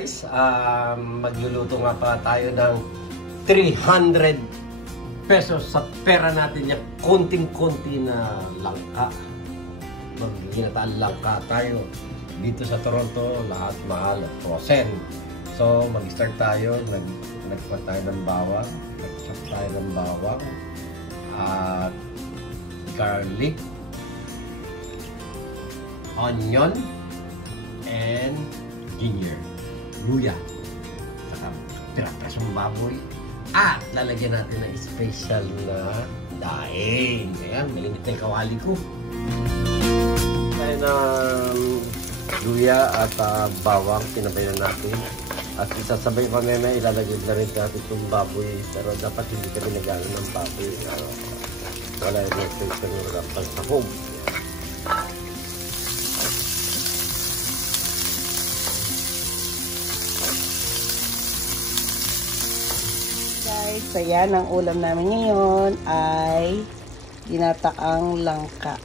Guys, magluluto nga pa tayo ng 300 pesos sa pera natin yung konting-konti na langka. Magginataan langka tayo. Dito sa Toronto, lahat mahal at frozen. So, mag-start tayo. Nagpat tayo ng bawang. Nag-chop tayo ng bawang. At garlic. Onion. And ginger. Luya. Saka pira-pirasong baboy. At lalagyan natin ng special na daing. Ayan, mainit na yung kawali ko. Tayo ng luya at bawang, pinabay na natin. At isasabay pa na ilalagay na rin natin itong baboy. Pero dapat hindi kami nag-ano ng baboy. Wala yung special na pagsahog. Guys, so yan ang ulam namin ngayon ay ginataang langka.